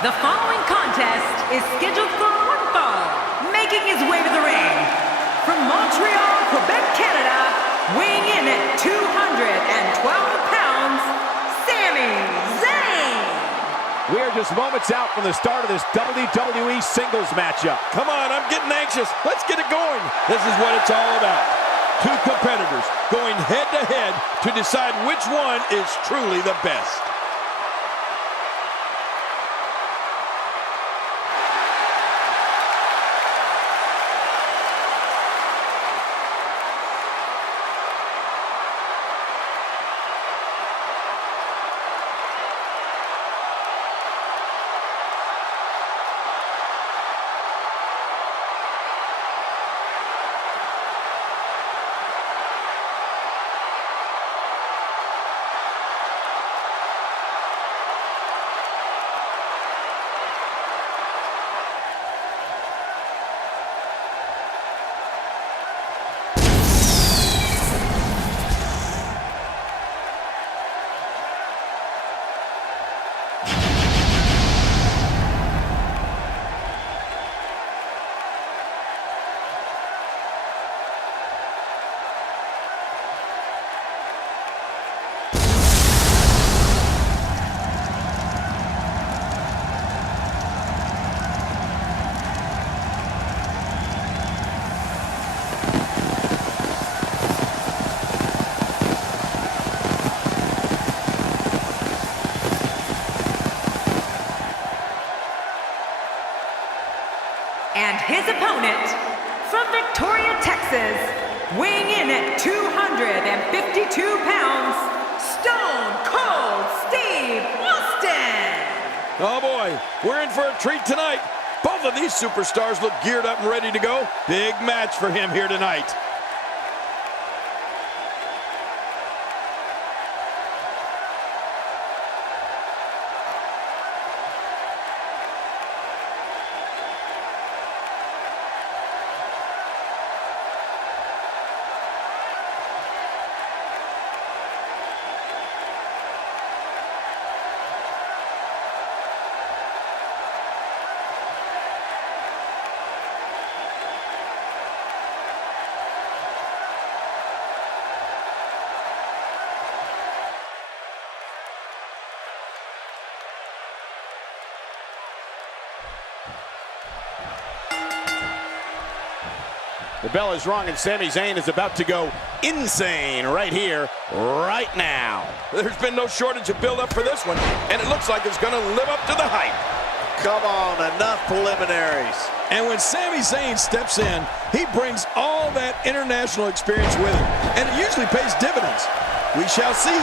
The following contest is scheduled for one fall. Making his way to the ring, from Montreal, Quebec, Canada, weighing in at 212 pounds, Sami Zayn. We are just moments out from the start of this WWE singles matchup. Come on, I'm getting anxious. Let's get it going. This is what it's all about. Two competitors going head-to-head to decide which one is truly the best. And his opponent, from Victoria, Texas, weighing in at 252 pounds, Stone Cold Steve Austin. Oh boy, we're in for a treat tonight. Both of these superstars look geared up and ready to go. Big match for him here tonight. The bell is rung and Sami Zayn is about to go insane right here, right now. There's been no shortage of build-up for this one, and it looks like it's going to live up to the hype. Come on, enough preliminaries. And when Sami Zayn steps in, he brings all that international experience with him, and it usually pays dividends. We shall see.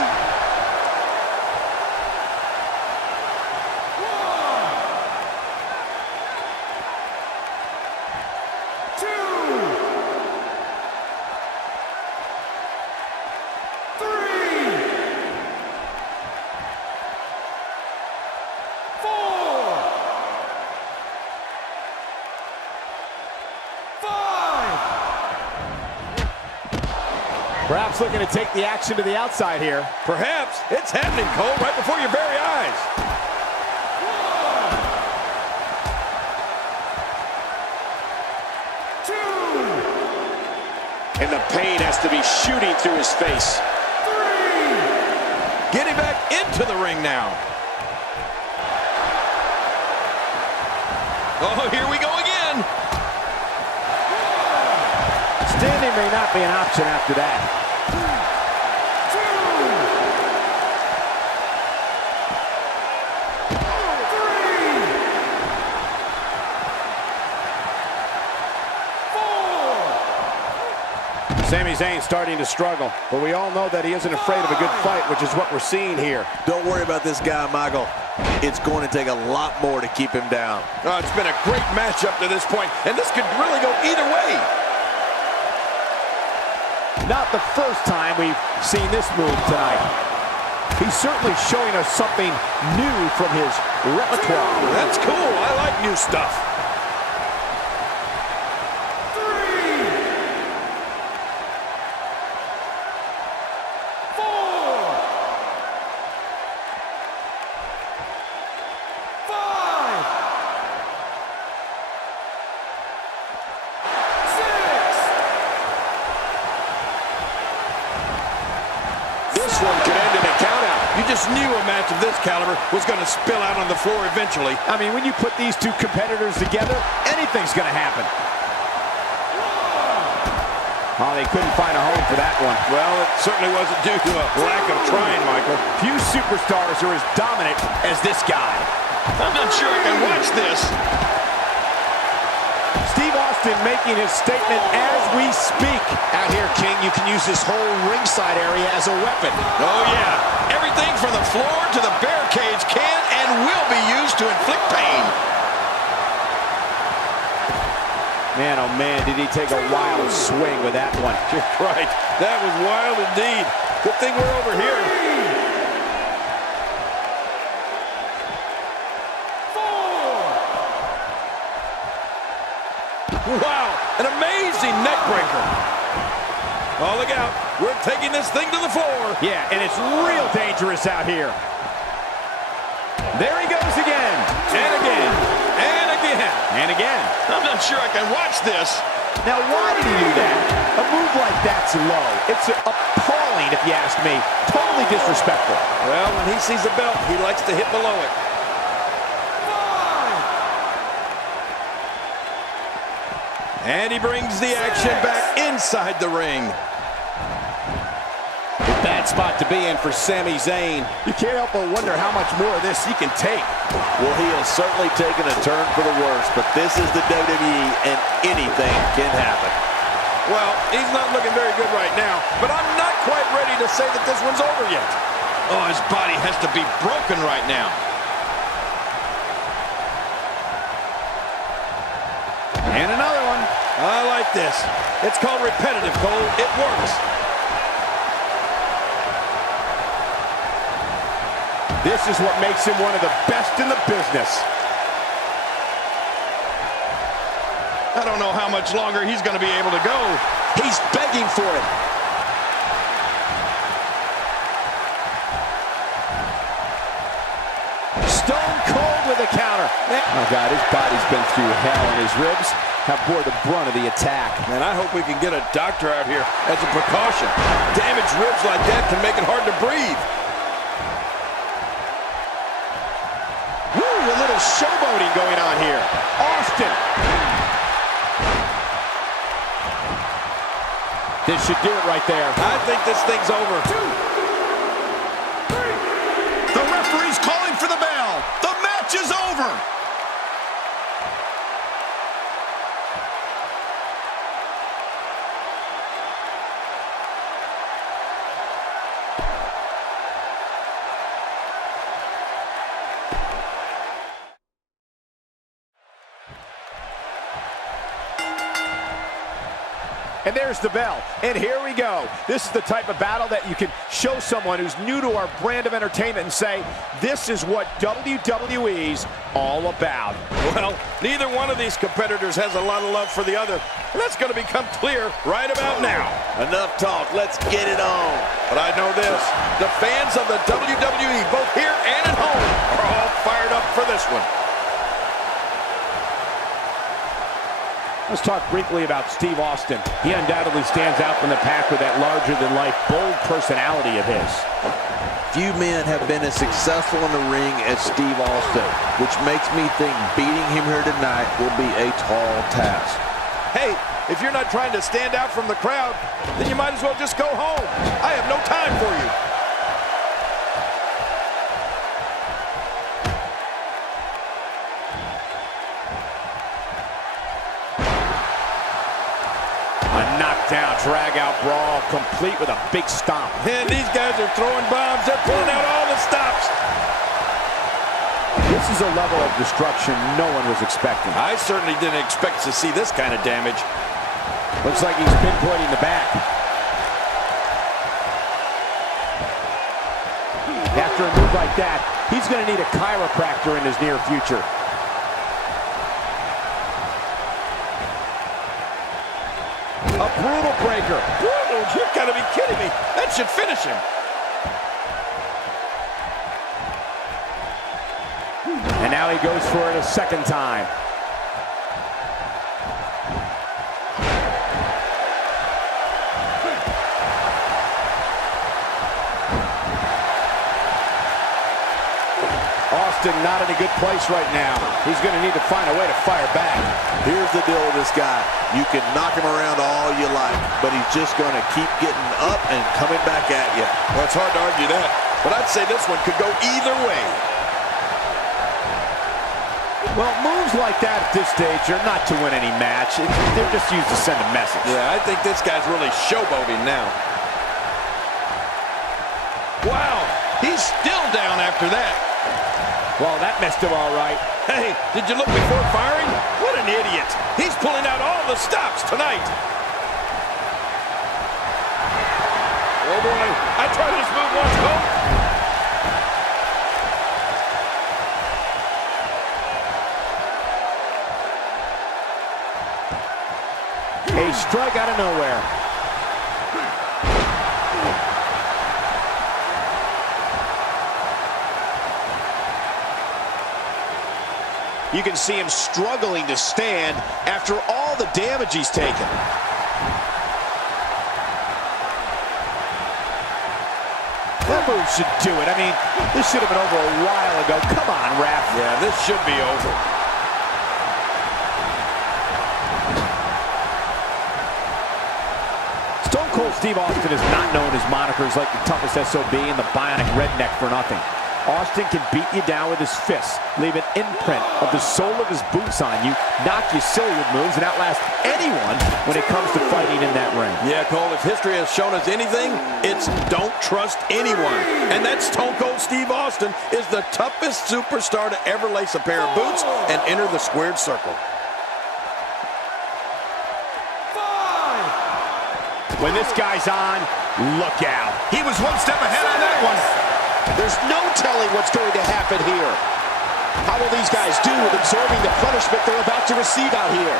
Perhaps looking to take the action to the outside here. Perhaps. It's happening, Cole, right before your very eyes. And the pain has to be shooting through his face. Getting back into the ring now. Oh, here we go again. Standing may not be an option after that. Sami Zayn starting to struggle, but we all know that he isn't afraid of a good fight, which is what we're seeing here. Don't worry about this guy, Michael. It's going to take a lot more to keep him down. Oh, it's been a great match up to this point, and this could really go either way. Not the first time we've seen this move tonight. He's certainly showing us something new from his repertoire. That's cool. I like new stuff. just knew a match of this caliber was going to spill out on the floor eventually. I mean, when you put these two competitors together, anything's going to happen. Oh, they couldn't find a home for that one. Well, it certainly wasn't due to a lack of trying, Michael. Few superstars are as dominant as this guy. I'm not sure I can watch this. Steve Austin making his statement as we speak. Out here, King, you can use this whole ringside area as a weapon. Oh, yeah. Everything from the floor to the barricades can and will be used to inflict pain. Man, oh man, did he take a wild swing with that one. You're right. That was wild indeed. Good thing we're over here. 4. Wow, an amazing neck breaker. Oh, look out. We're taking this thing to the floor. Yeah, and it's real dangerous out here. There he goes again. And again. And again. And again. I'm not sure I can watch this. Now, why did he do that? A move like that's low. It's appalling, if you ask me. Totally disrespectful. Well, when he sees the belt, he likes to hit below it. 5. And he brings the action back inside the ring. Bad spot to be in for Sami Zayn. You can't help but wonder how much more of this he can take. Well, he has certainly taken a turn for the worse, but this is the WWE, and anything can happen. Well, he's not looking very good right now, but I'm not quite ready to say that this one's over yet. Oh, his body has to be broken right now. And another one. I like this. It's called repetitive, Cole. It works. This is what makes him one of the best in the business. I don't know how much longer he's going to be able to go. He's begging for it. Stone cold with a counter. Oh, God, his body's been through hell, and his ribs have bore the brunt of the attack. And I hope we can get a doctor out here as a precaution. Damaged ribs like that can make it hard to breathe. A little showboating going on here. Austin. This should do it right there. I think this thing's over. 2, 3. The referee's calling for the bell. The match is over. And there's the bell. And here we go. This is the type of battle that you can show someone who's new to our brand of entertainment and say, this is what WWE's all about. Well, neither one of these competitors has a lot of love for the other. And that's going to become clear right about now. Enough talk. Let's get it on. But I know this. The fans of the WWE, both here and at home, are all fired up for this one. Let's talk briefly about Steve Austin. He undoubtedly stands out from the pack with that larger-than-life, bold personality of his. Few men have been as successful in the ring as Steve Austin, which makes me think beating him here tonight will be a tall task. Hey, if you're not trying to stand out from the crowd, then you might as well just go home. I have no time for you. Knockdown, drag-out brawl, complete with a big stomp. And these guys are throwing bombs. They're pulling out all the stops. This is a level of destruction no one was expecting. I certainly didn't expect to see this kind of damage. Looks like he's pinpointing the back. After a move like that, he's going to need a chiropractor in his near future. A brutal breaker. Brutal? You've got to be kidding me. That should finish him. And now he goes for it a second time. Austin not in a good place right now. He's going to need to find a way to fire back. Here's the deal with this guy. You can knock him around all you like, but he's just going to keep getting up and coming back at you. Well, it's hard to argue that, but I'd say this one could go either way. Well, moves like that at this stage are not to win any match. They're just used to send a message. Yeah, I think this guy's really showboating now. Wow, he's still down after that. Well, that messed him all right. Hey, did you look before firing? What an idiot. He's pulling out all the stops tonight. Oh, boy. I tried this move once, Cole. A strike out of nowhere. You can see him struggling to stand after all the damage he's taken. That move should do it. I mean, this should have been over a while ago. Come on, ref. Yeah, this should be over. Stone Cold Steve Austin is not known as monikers like the toughest SOB and the bionic redneck for nothing. Austin can beat you down with his fists, leave an imprint of the sole of his boots on you, knock you silly with moves, and outlast anyone when it comes to fighting in that ring. Yeah, Cole, if history has shown us anything, it's don't trust anyone. And that Stone Cold Steve Austin is the toughest superstar to ever lace a pair of boots and enter the squared circle. When this guy's on, look out. He was one step ahead on that one. There's no telling what's going to happen here. How will these guys do with absorbing the punishment they're about to receive out here?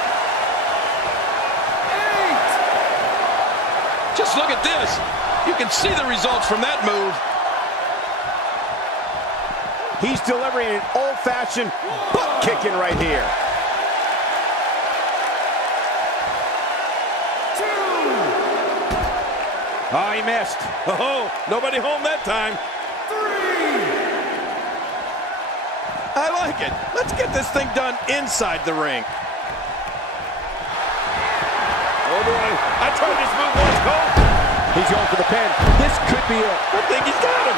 Just look at this. You can see the results from that move. He's delivering an old-fashioned butt kicking right here. Oh, he missed. Oh, nobody home that time. I like it. Let's get this thing done inside the ring. Oh, boy. I tried this move once, Cole. He's going for the pin. This could be it. I think he's got him.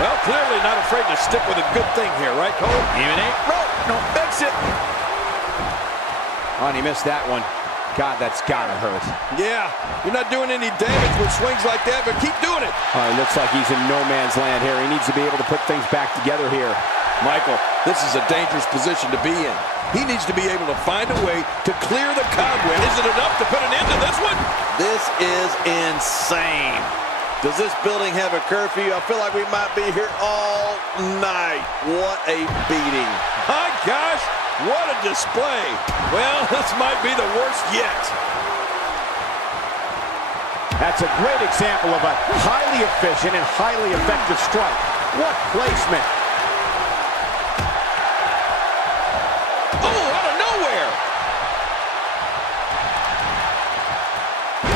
Well, clearly not afraid to stick with a good thing here, right, Cole? Even ain't rope. No, makes it. Oh, and he missed that one. God, that's gotta hurt. Yeah, you're not doing any damage with swings like that, but keep doing it. Oh, it looks like he's in no man's land here. He needs to be able to put things back together here. Michael, this is a dangerous position to be in. He needs to be able to find a way to clear the cobweb. Is it enough to put an end to this one? This is insane. Does this building have a curfew? I feel like we might be here all night. What a beating. My gosh, what a display. Well, this might be the worst yet. That's a great example of a highly efficient and highly effective strike. What placement. Oh, out of nowhere.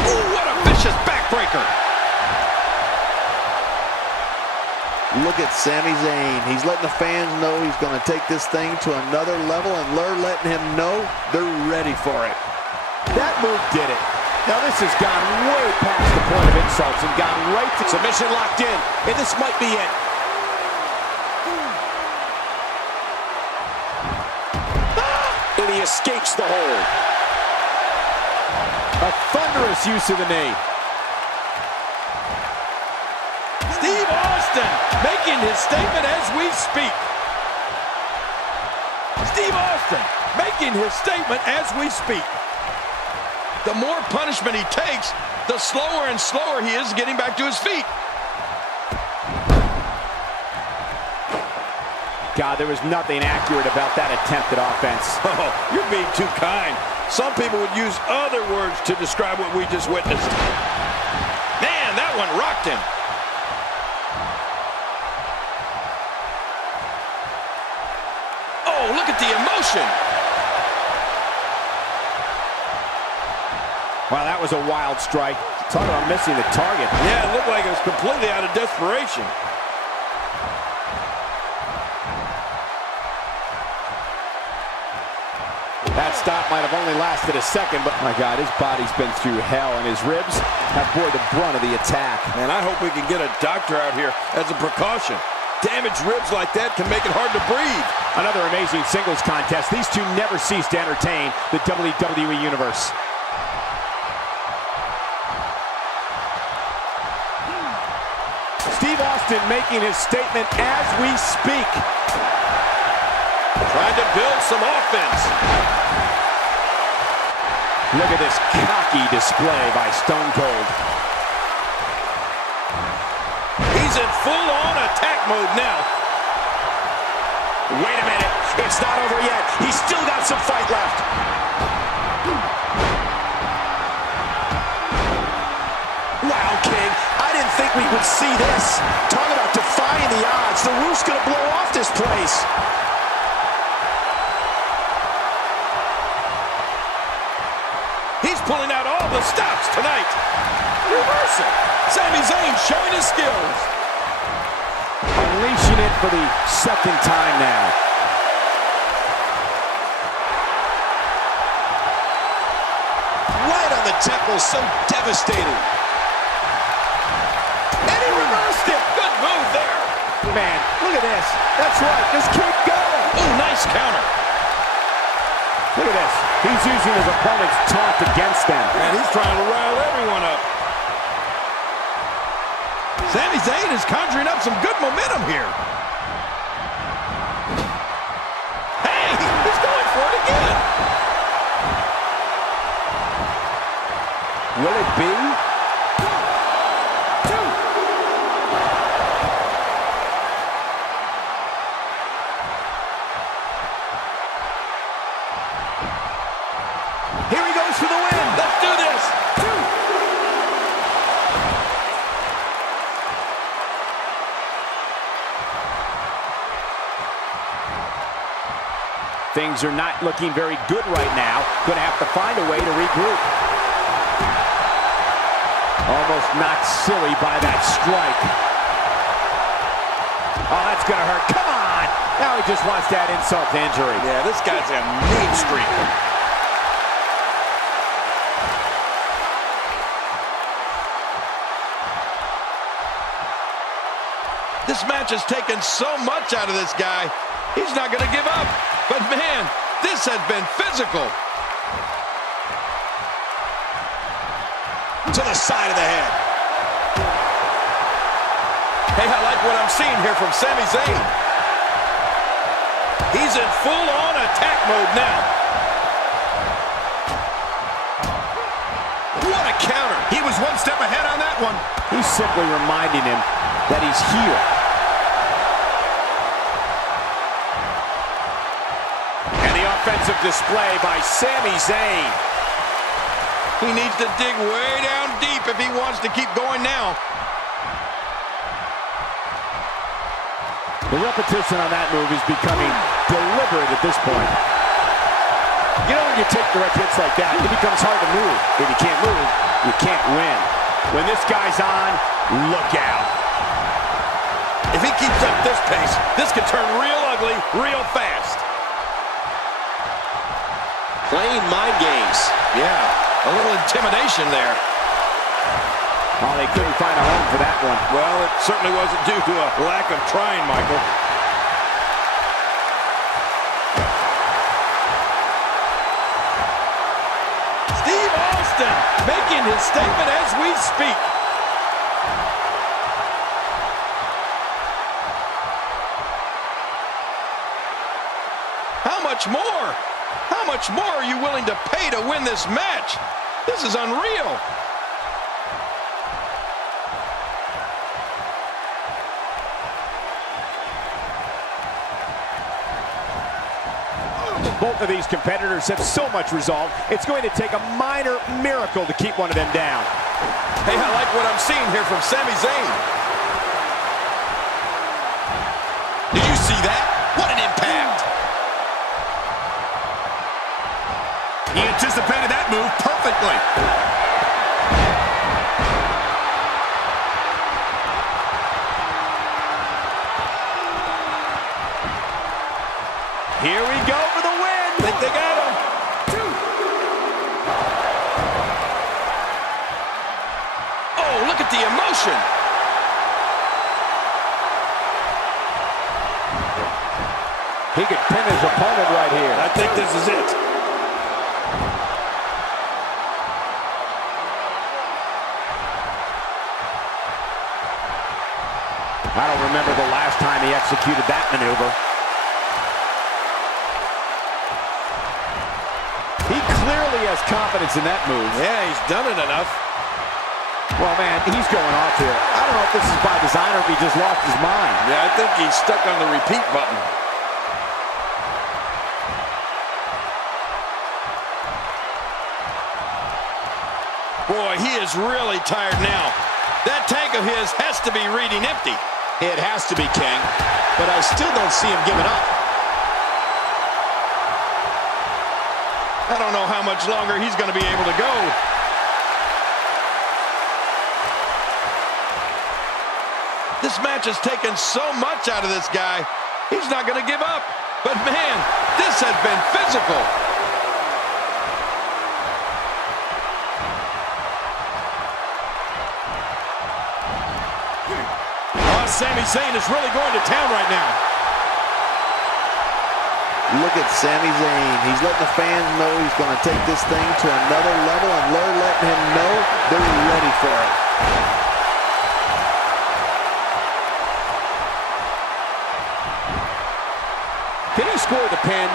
Oh, what a vicious backbreaker. Look at Sami Zayn. He's letting the fans know he's going to take this thing to another level, and they're letting him know they're ready for it. That move did it. Now this has gone way past the point of insults and gone right to Submission locked in, and this might be it. And he escapes the hold. a thunderous use of the knee. Steve Austin making his statement as we speak. Steve Austin making his statement as we speak. The more punishment he takes, the slower and slower he is getting back to his feet. God, there was nothing accurate about that attempted offense. Oh, you're being too kind. Some people would use other words to describe what we just witnessed. Man, that one rocked him. Oh, look at the emotion. Wow, that was a wild strike. Talk about missing the target. Yeah, it looked like it was completely out of desperation. That stop might have only lasted a second, but my God, his body's been through hell, and his ribs have bore the brunt of the attack. Man, I hope we can get a doctor out here as a precaution. Damaged ribs like that can make it hard to breathe. Another amazing singles contest. These two never cease to entertain the WWE Universe. Steve Austin making his statement as we speak. Trying to build some offense. Look at this cocky display by Stone Cold. He's in full-on attack mode now. Wait a minute. It's not over yet. He's still got some fight left. Wow, King. I didn't think we would see this. Talk about defying the odds. The roof's going to blow off this place. He's pulling out all the stops tonight. Reversal. Sami Zayn showing his skills. Unleashing it for the second time now. Right on the temple. So devastating. And he reversed it. Good move there. Man, look at this. That's right. Just keep going. Ooh, nice counter. Look at this. He's using his opponent's taunt against them. And he's trying to rile everyone up. Sami Zayn is conjuring up some good momentum here. Hey, he's going for it again. Will it be? Here he goes for the win. Let's do this. Things are not looking very good right now. Going to have to find a way to regroup. Almost knocked silly by that strike. Oh, that's going to hurt. Come on. Now he just wants that insult to injury. Yeah, this guy's a mean streak. This match has taken so much out of this guy. He's not going to give up. But man, this has been physical. To the side of the head. Hey, I like what I'm seeing here from Sami Zayn. He's in full-on attack mode now. What a counter. He was one step ahead on that one. He's simply reminding him that he's here. And the offensive display by Sami Zayn. He needs to dig way down deep if he wants to keep going now. The repetition on that move is becoming deliberate at this point. You know, when you take direct hits like that, it becomes hard to move. If you can't move, you can't win. When this guy's on, look out. If he keeps up this pace, this could turn real ugly real fast. Playing mind games. Yeah. A little intimidation there. Oh, they couldn't find a home for that one. Well, it certainly wasn't due to a lack of trying, Michael. Steve Austin making his statement as we speak. How much more? How much more are you willing to pay to win this match? This is unreal. Both of these competitors have so much resolve, it's going to take a minor miracle to keep one of them down. Hey, I like what I'm seeing here from Sami Zayn. Did you see that? What an impact. He anticipated that that move perfectly. Here we go for the win. Think they got him. Oh, look at the emotion. He could pin his opponent right here. I think this is it. I don't remember the last time he executed that maneuver. He clearly has confidence in that move. Yeah, he's done it enough. Well, man, he's going off here. I don't know if this is by design or if he just lost his mind. Yeah, I think he's stuck on the repeat button. Boy, he is really tired now. That tank of his has to be reading empty. It has to be, King, but I still don't see him giving up. I don't know how much longer he's going to be able to go. This match has taken so much out of this guy. He's not going to give up. But man, this has been physical. Sami Zayn is really going to town right now. Look at Sami Zayn. He's letting the fans know he's going to take this thing to another level, and they're letting him know they're ready for it. Can he score the pin?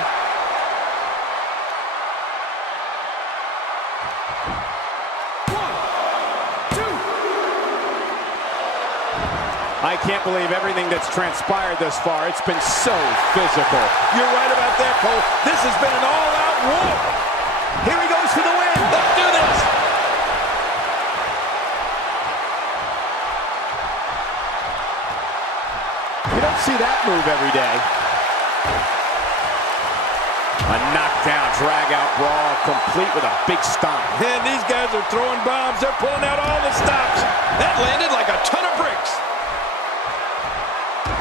I can't believe everything that's transpired thus far. It's been so physical. You're right about that, Cole. This has been an all-out war. Here he goes for the win. Let's do this. You don't see that move every day. A knockdown, drag-out brawl, complete with a big stomp. And these guys are throwing bombs. They're pulling out all the stops. That landed like a ton of bricks.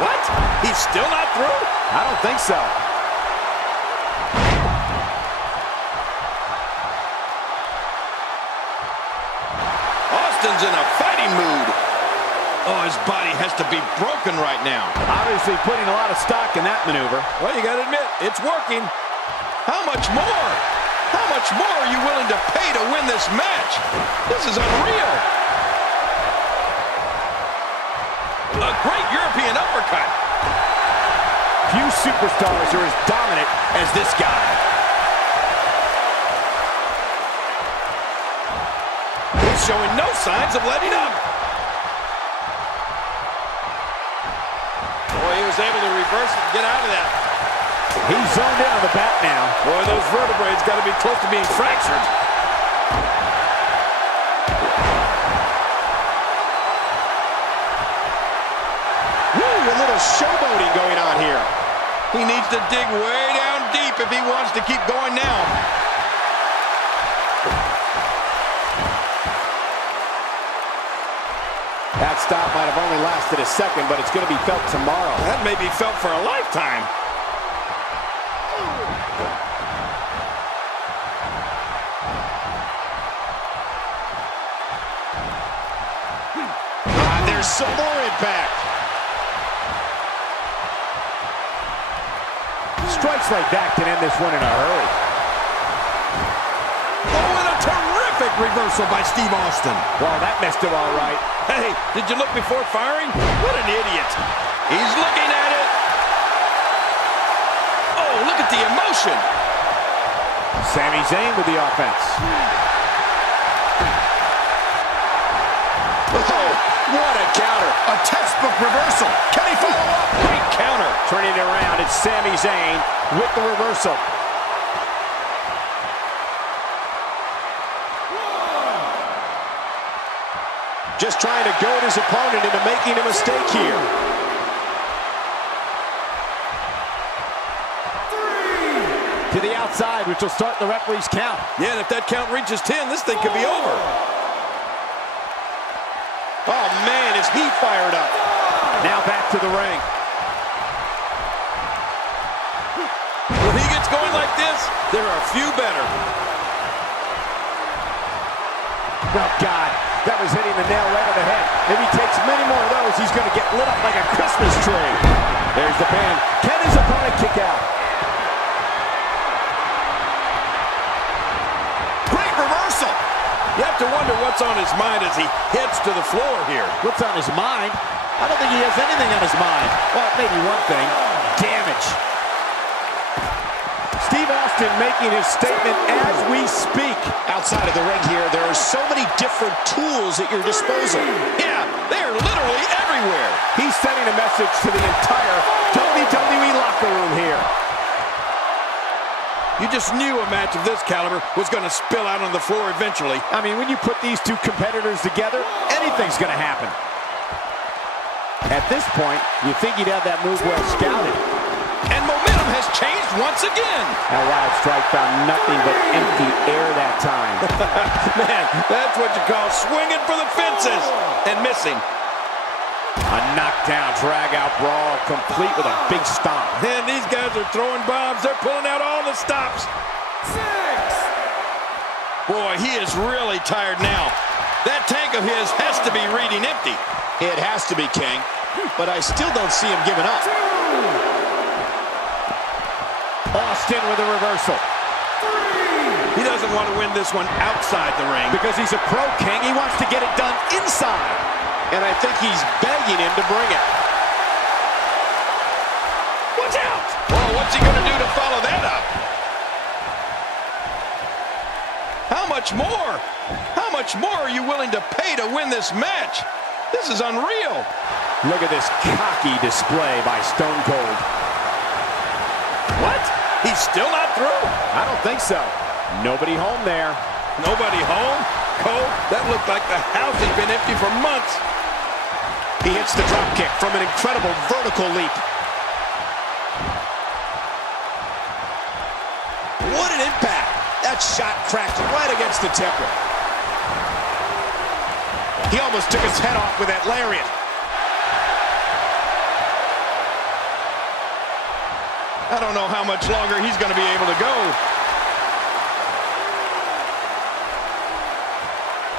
What? He's still not through? I don't think so. Austin's in a fighting mood. Oh, his body has to be broken right now. Obviously putting a lot of stock in that maneuver. Well, you got to admit, it's working. How much more? How much more are you willing to pay to win this match? This is unreal. A great European uppercut. Few superstars are as dominant as this guy. He's showing no signs of letting up. Boy, he was able to reverse it and get out of that. He's zoned in on the back now. Boy, those vertebrae got to be close to being fractured. A little showboating going on here. He needs to dig way down deep if he wants to keep going now. That stop might have only lasted a second, but it's going to be felt tomorrow. That may be felt for a lifetime. There's some more impact. Strikes like that can end this one in a hurry. Oh, and a terrific reversal by Steve Austin. Well, that messed him all right. Hey, did you look before firing? What an idiot. He's looking at it. Oh, look at the emotion. Sami Zayn with the offense. Oh, what a counter. A textbook reversal. Can he follow up? Great counter. Turning it around, it's Sami Zayn with the reversal. Just trying to goad his opponent into making a mistake here. To the outside. outside, which will start the referee's count. Yeah, and if that count reaches 10, this thing could be over. Oh, man, is he fired up. Now back to the ring. When he gets going like this, there are few better. Oh, God. That was hitting the nail right on the head. If he takes many more of those, he's going to get lit up like a Christmas tree. There's the pin. Can his opponent kick out? Great reversal. You have to wonder what's on his mind as he heads to the floor here. What's on his mind? I don't think he has anything on his mind. Well, maybe one thing. Damage. Steve Austin making his statement as we speak. Outside of the ring here, there are so many different tools at your disposal. Yeah, they're literally everywhere. He's sending a message to the entire WWE locker room here. You just knew a match of this caliber was going to spill out on the floor eventually. I mean, when you put these two competitors together, anything's going to happen. At this point, you think he'd have that move well scouted. And momentum has changed once again. That wild strike found nothing but empty air that time. Man, that's what you call swinging for the fences and missing. A knockdown, drag-out brawl, complete with a big stomp. Man, these guys are throwing bombs. They're pulling out all the stops. 6. Boy, he is really tired now. That tank of his has to be reading empty. It has to be, King, but I still don't see him giving up. Austin with a reversal. He doesn't want to win this one outside the ring. Because he's a pro, King, he wants to get it done inside. And I think he's begging him to bring it. Watch out! Oh, what's he going to do to follow that up? How much more? How much more are you willing to pay to win this match? This is unreal. Look at this cocky display by Stone Cold. What? He's still not through? I don't think so. Nobody home there. Nobody home? Cole, that looked like the house has been empty for months. He hits the drop kick from an incredible vertical leap. What an impact. That shot cracked right against the temple. He almost took his head off with that lariat. I don't know how much longer he's going to be able to go.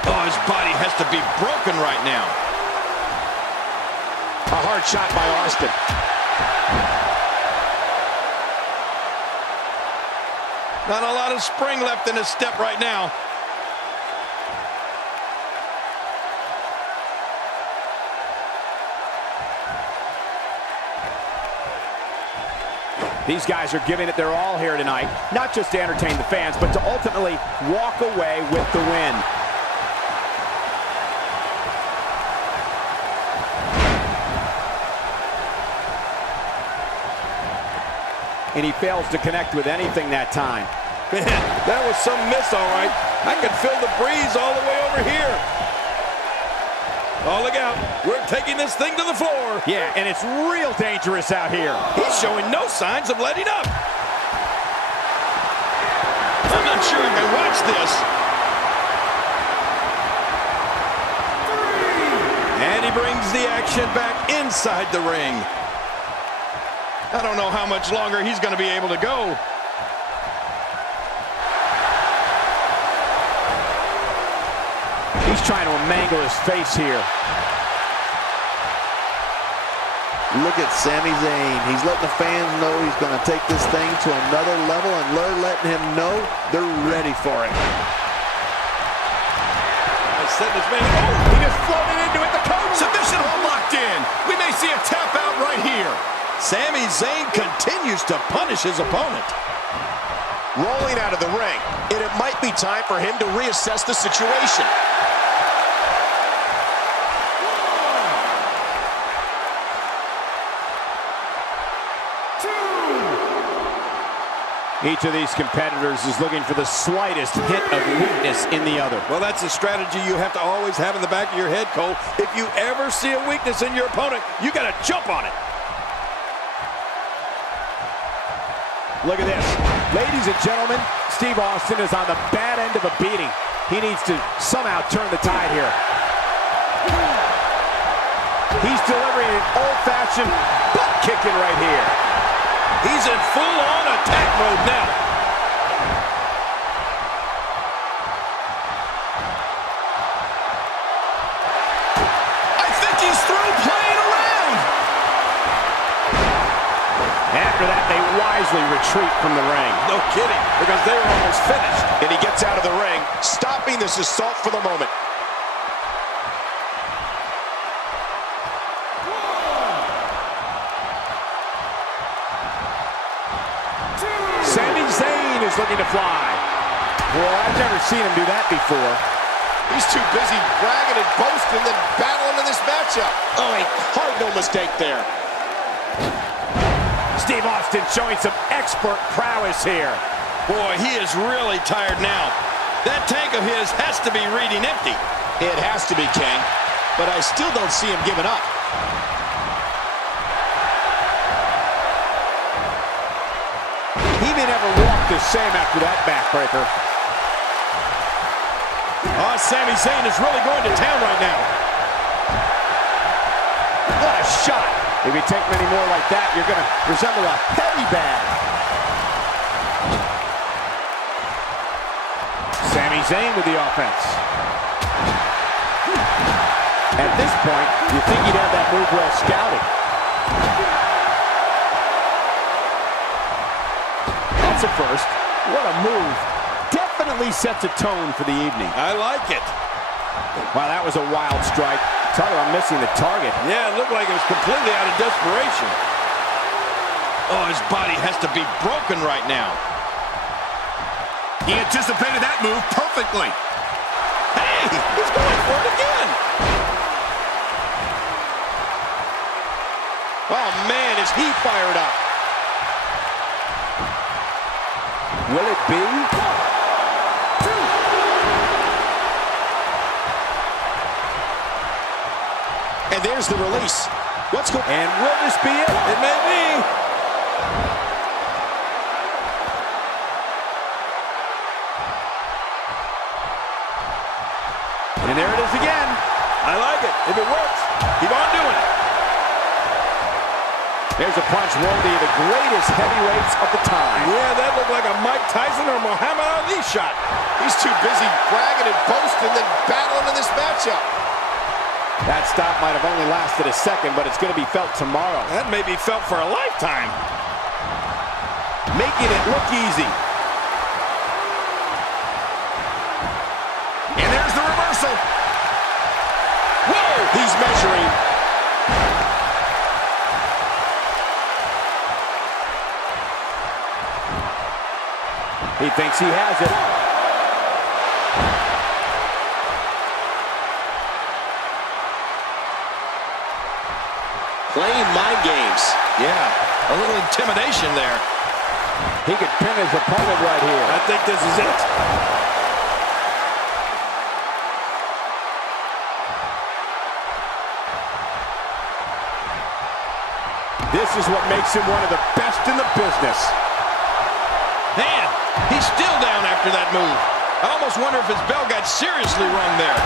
Oh, his body has to be broken right now. A hard shot by Austin. Not a lot of spring left in his step right now. These guys are giving it their all here tonight, not just to entertain the fans, but to ultimately walk away with the win. And he fails to connect with anything that time. Man, that was some miss, all right. I could feel the breeze all the way over here. Oh, look out. We're taking this thing to the floor. Yeah, and it's real dangerous out here. He's showing no signs of letting up. I'm not sure I can watch this. And he brings the action back inside the ring. I don't know how much longer he's going to be able to go. He's trying to mangle his face here. Look at Sami Zayn. He's letting the fans know he's going to take this thing to another level, and they're letting him know they're ready for it. Setting his man. Oh, he just floated into it. The coach. Submission hold locked in. We may see a tap out right here. Sami Zayn continues to punish his opponent. Rolling out of the ring, and it might be time for him to reassess the situation. Each of these competitors is looking for the slightest hint of weakness in the other. Well, that's a strategy you have to always have in the back of your head, Cole. If you ever see a weakness in your opponent, you got to jump on it. Look at this. Ladies and gentlemen, Steve Austin is on the bad end of a beating. He needs to somehow turn the tide here. He's delivering an old-fashioned butt kicking right here. He's in full-on attack mode now. I think he's through playing around. After that, they wisely retreat from the ring. No kidding, because they were almost finished. And he gets out of the ring, stopping this assault for the moment. Sami Zayn is looking to fly. Well, I've never seen him do that before. He's too busy bragging and boasting than battling in this matchup. Oh, a cardinal mistake there. Steve Austin showing some expert prowess here. Boy, he is really tired now. That tank of his has to be reading empty. It has to be, King, but I still don't see him giving up. He may never walk the same after that backbreaker. Oh, Sami Zayn is really going to town right now. What a shot. If you take many more like that, you're going to resemble a heavy bag. Sami Zayn with the offense. At this point, you think he'd have that move well scouted. That's a first. What a move. Definitely sets a tone for the evening. I like it. Wow, that was a wild strike. Talk about missing the target. Yeah, it looked like it was completely out of desperation. Oh, his body has to be broken right now. He anticipated that move perfectly. Hey, he's going for it again. Oh, man, is he fired up. Will it be? And there's the release. What's going on? And will this be it? It may be. And there it is again. I like it. If it works, keep on doing it. There's a punch worthy of the greatest heavyweights of the time. Yeah, that looked like a Mike Tyson or Muhammad Ali shot. He's too busy bragging and boasting than battling in this matchup. That stop might have only lasted a second, but it's going to be felt tomorrow. That may be felt for a lifetime. Making it look easy. And there's the reversal. Whoa! He's measuring. He thinks he has it. Playing mind games. Yeah, a little intimidation there. He could pin his opponent right here. I think this is it. This is what makes him one of the best in the business. Man, he's still down after that move. I almost wonder if his bell got seriously wrong there.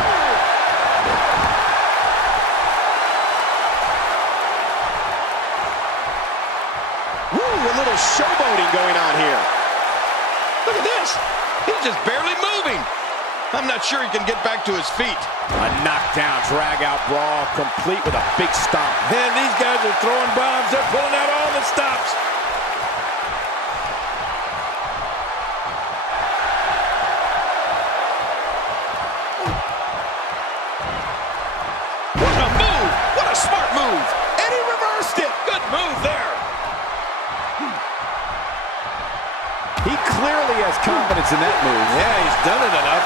Woo, a little showboating going on here. Look at this. He's just barely moving. I'm not sure he can get back to his feet. A knockdown, drag-out brawl, complete with a big stomp. Man, these guys are throwing bombs. They're pulling out all the stops. What a move! What a smart move! And he reversed it. Good move there. He clearly has confidence in that move. Yeah, he's done it enough.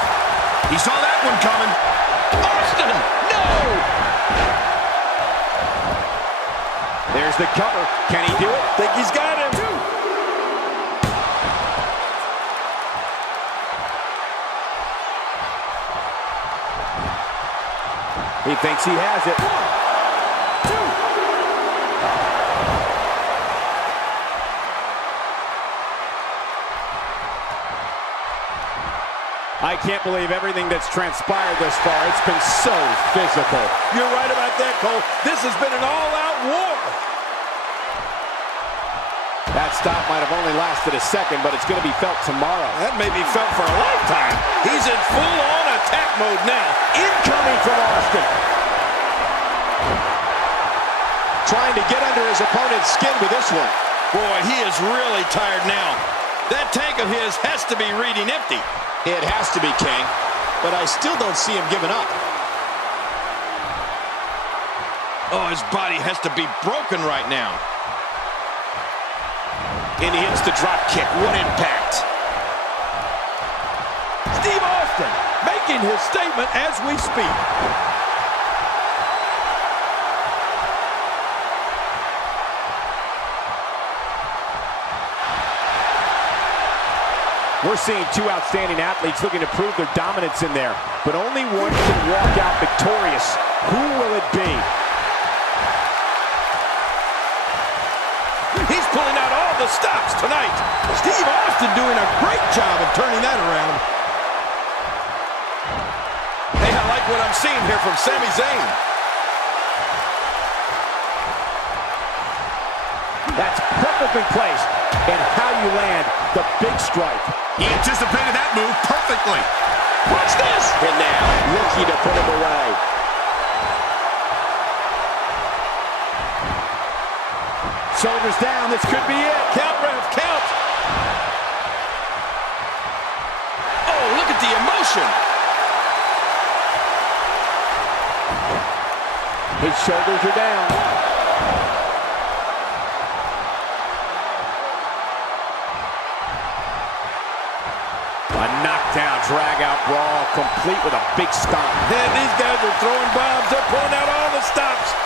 He saw that one coming. Austin, no! There's the cover. Can he do it? Think he's got him. He thinks he has it. I can't believe everything that's transpired thus far. It's been so physical. You're right about that, Cole. This has been an all-out war. That stop might have only lasted a second, but it's going to be felt tomorrow. That may be felt for a lifetime. He's in full-on attack mode now. Incoming from Austin. Trying to get under his opponent's skin with this one. Boy, he is really tired now. That tank of his has to be reading empty. It has to be, King, but I still don't see him giving up. Oh, his body has to be broken right now. And he hits the drop kick. What impact. Steve Austin making his statement as we speak. We're seeing two outstanding athletes looking to prove their dominance in there, but only one can walk out victorious. Who will it be? He's pulling out all the stops tonight. Steve Austin doing a great job of turning that around. Hey, I like what I'm seeing here from Sami Zayn. That's perfectly placed, and how you land the big strike. He anticipated that move perfectly. Watch this! And now, looking to put him away. Shoulders down, this could be it. Count, ref, count. Oh, look at the emotion. His shoulders are down. A knockdown, drag-out brawl, complete with a big stomp. And these guys are throwing bombs. They're pulling out all the stops.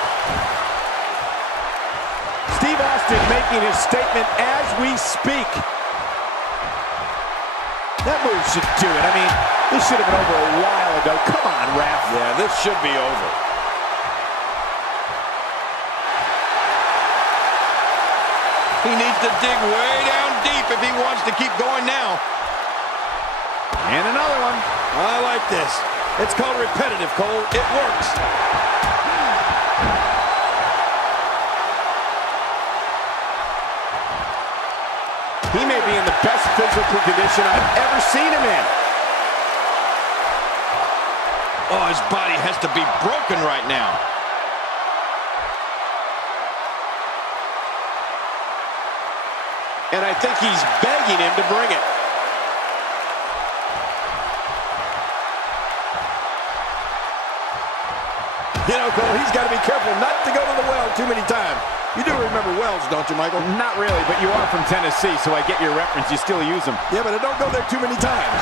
Steve Austin making his statement as we speak. That move should do it. I mean, this should have been over a while ago. Come on, ref. Yeah, this should be over. He needs to dig way down deep if he wants to keep going now. And another one. I like this. It's called repetitive, Cole. It works. He may be in the best physical condition I've ever seen him in. Oh, his body has to be broken right now. And I think he's begging him to bring it. You know, Cole, he's got to be careful not to go to the well too many times. You do remember wells, don't you, Michael? Not really, but you are from Tennessee, so I get your reference. You still use them. Yeah, but I don't go there too many times.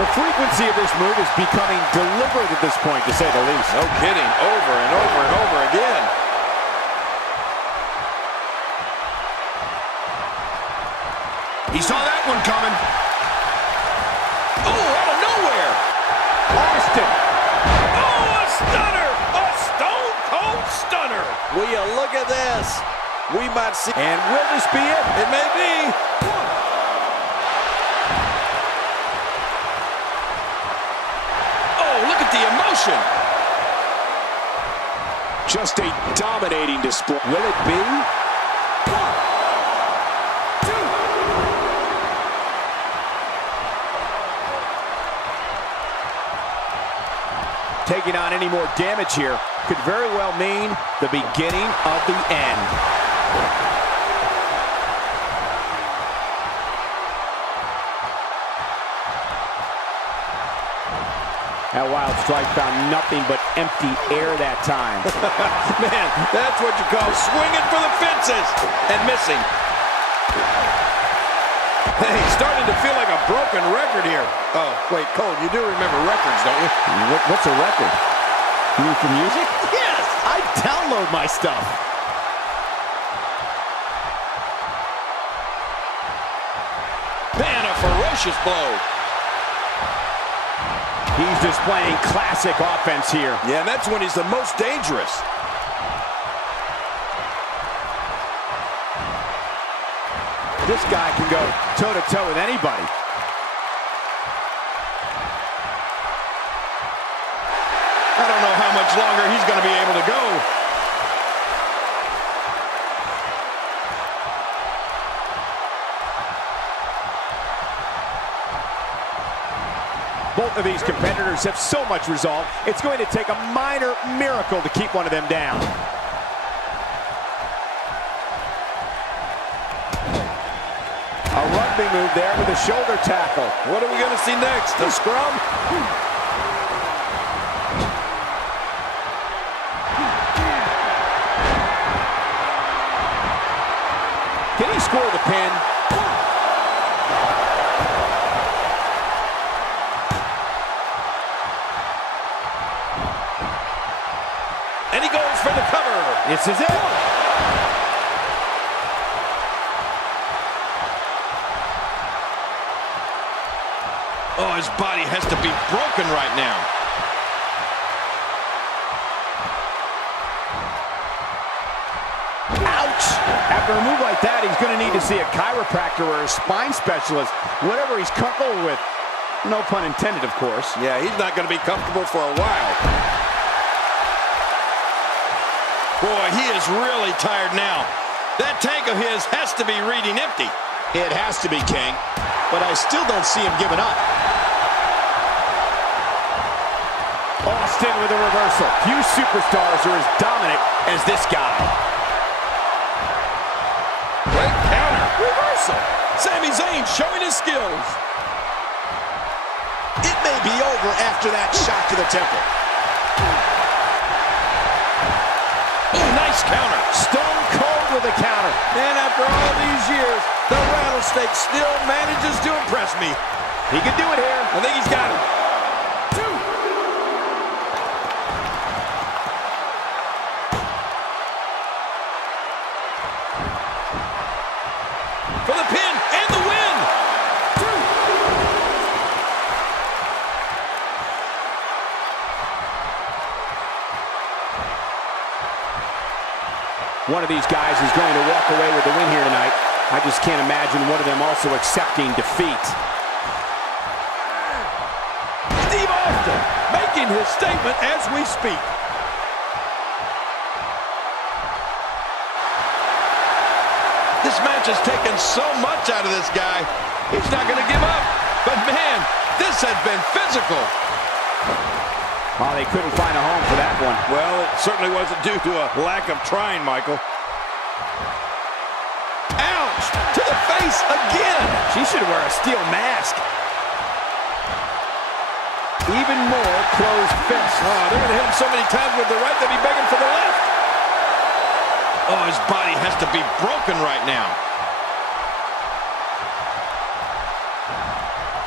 The frequency of this move is becoming deliberate at this point, to say the least. No kidding. Over and over and over again. He saw that one coming. Oh, out of nowhere. Austin. Oh, a stunner. A stone cold stunner. Will you look at this? We might see. And will this be it? It may be. Oh, look at the emotion. Just a dominating display. Will it be? Taking on any more damage here could very well mean the beginning of the end. That wild strike found nothing but empty air that time. Man, that's what you call swinging for the fences and missing. Hey, starting to feel like a broken record here. Oh, wait, Cole, you do remember records, don't you? What's a record? You mean for music? Yes! I download my stuff. Man, a ferocious blow. He's displaying classic offense here. Yeah, and that's when he's the most dangerous. This guy can go toe-to-toe with anybody. I don't know how much longer he's going to be able to go. Both of these competitors have so much resolve, it's going to take a minor miracle to keep one of them down. A rugby move there with a shoulder tackle. What are we going to see next? A scrum? Can he score the pin? And he goes for the cover. This is it. Oh, his body has to be broken right now. Ouch! After a move like that, he's going to need to see a chiropractor or a spine specialist, whatever he's comfortable with. No pun intended, of course. Yeah, he's not going to be comfortable for a while. Boy, he is really tired now. That tank of his has to be reading empty. It has to be, King. But I still don't see him giving up. Austin with a reversal. Few superstars are as dominant as this guy. Great counter. Reversal. Sami Zayn showing his skills. It may be over after that shot to the temple. Oh, nice counter. Stone cold with a counter. And after all these years, the rattlesnake still manages to impress me. He can do it here. I think he's got it. For the pin and the win. One of these guys is going to walk away with the win here tonight. I just can't imagine one of them also accepting defeat. Steve Austin making his statement as we speak. This match has taken so much out of this guy. He's not going to give up. But man, this has been physical. Well, they couldn't find a home for that one. Well, it certainly wasn't due to a lack of trying, Michael. Ouch! To the face again! She should wear a steel mask. Even more closed fists. Oh, they're going to hit him so many times with the right that he's begging for the left. Oh, his body has to be broken right now.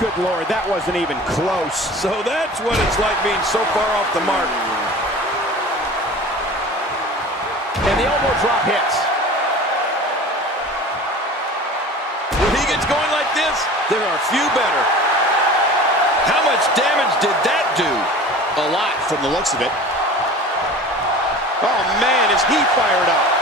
Good Lord, that wasn't even close. So that's what it's like being so far off the mark. And the elbow drop hits. When he gets going like this, there are few better. How much damage did that do? A lot from the looks of it. Oh, man, is he fired up.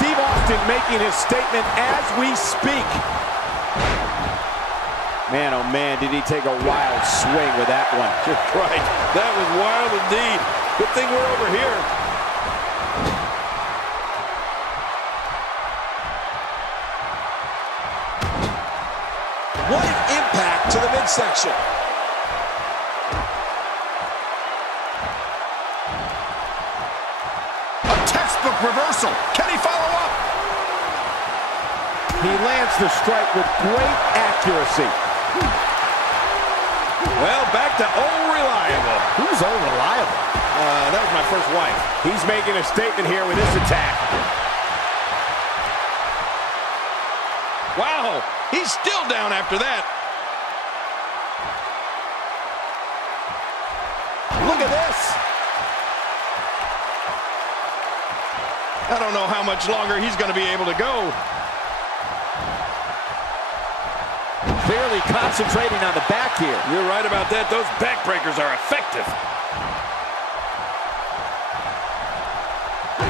Steve Austin making his statement as we speak. Man, oh man, did he take a wild swing with that one. Right, that was wild indeed. Good thing we're over here. What an impact to the midsection. A textbook reversal. Can he follow up? He lands the strike with great accuracy. Well, back to old reliable. Who's old reliable? That was my first wife. He's making a statement here with this attack. Wow, he's still down after that. Look at this. I don't know how much longer he's going to be able to go. Clearly concentrating on the back here. You're right about that. Those backbreakers are effective.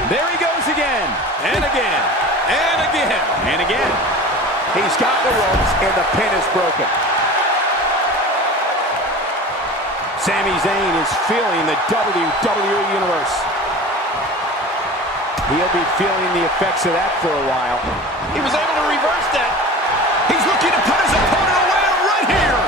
There he goes goes again. And again. And again. And again. He's got the ropes, and the pin is broken. Sami Zayn is feeling the WWE Universe. He'll be feeling the effects of that for a while. He was able to reverse that. He's looking to put his opponent away right here.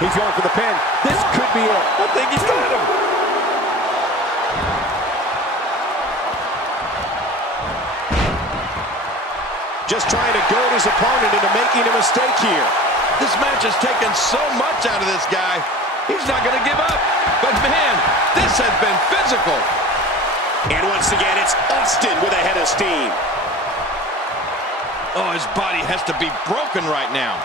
He's going for the pin. This could be it. I think he's got him. Just trying to goad his opponent into making a mistake here. This match has taken so much out of this guy. He's not going to give up. But, man, this has been physical. And once again, it's Austin with a head of steam. Oh, his body has to be broken right now.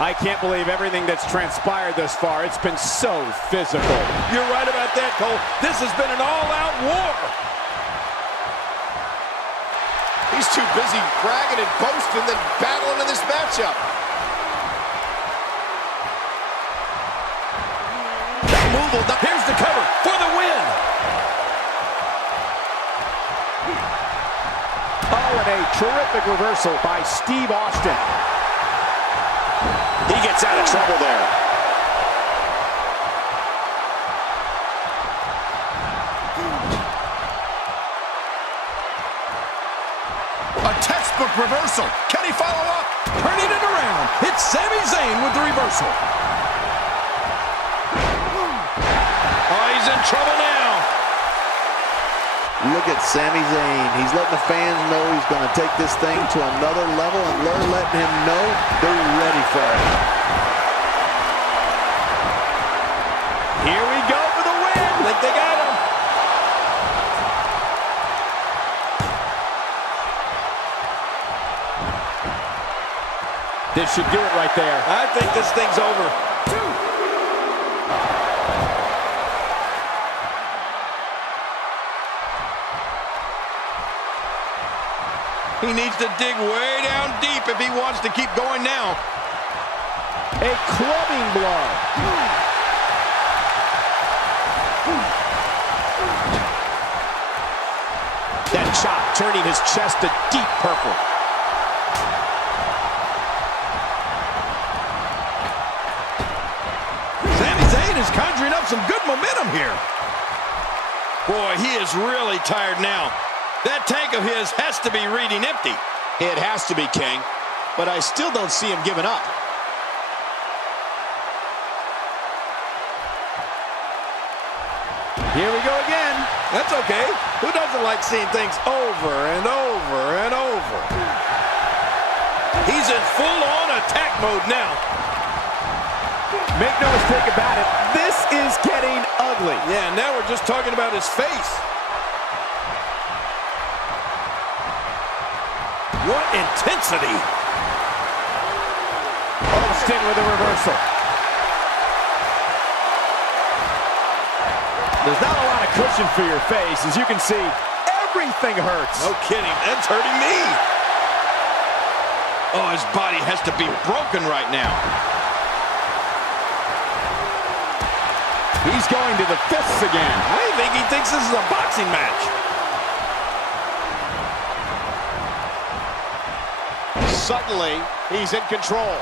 I can't believe everything that's transpired thus far. It's been so physical. You're right about that, Cole. This has been an all-out war. He's too busy bragging and boasting than battling in this matchup. That move will not. Here's the cover for the win. Oh, and a terrific reversal by Steve Austin. He gets out of trouble there. A textbook reversal. Can he follow up? Turning it around. It's Sami Zayn with the reversal. Oh, he's in trouble now. Look at Sami Zayn. He's letting the fans know he's going to take this thing to another level, and they're letting him know they're ready for it. Here we go for the win. I think they got him. This should do it right there. I think this thing's over. He needs to dig way down deep if he wants to keep going now. A clubbing blow. That chop turning his chest to deep purple. Sami Zayn is conjuring up some good momentum here. Boy, he is really tired now. That tank of his has to be reading empty. It has to be, King. But I still don't see him giving up. Here we go again. That's okay. Who doesn't like seeing things over and over and over? He's in full-on attack mode now. Make no mistake about it, this is getting ugly. Yeah, now we're just talking about his face. What intensity! Austin with a reversal. There's not a lot of cushion for your face. As you can see, everything hurts. No kidding, that's hurting me. Oh, his body has to be broken right now. He's going to the fists again. I think he thinks this is a boxing match. Suddenly, he's in control.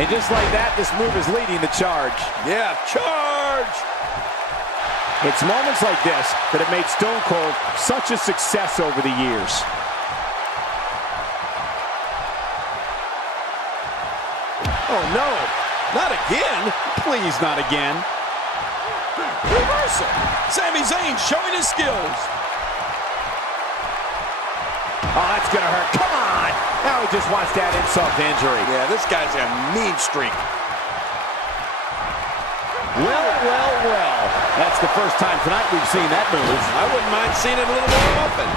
And just like that, this move is leading the charge. Yeah, charge! It's moments like this that have made Stone Cold such a success over the years. Oh, no, not again. Please, not again. Reversal. Sami Zayn showing his skills. Oh, that's going to hurt. Come on. Now he just wants to add insult to injury. Yeah, this guy's a mean streak. Well, well, well. That's the first time tonight we've seen that move. I wouldn't mind seeing it a little more often.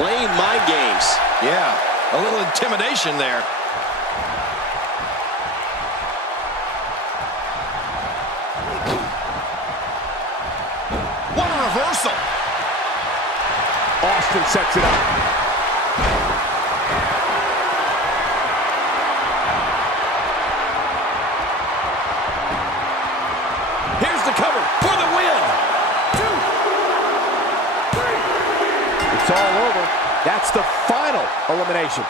Playing mind games. Yeah, a little intimidation there. reversal. Austin sets it up. Here's the cover for the win. 2, 3. It's all over. That's the final elimination.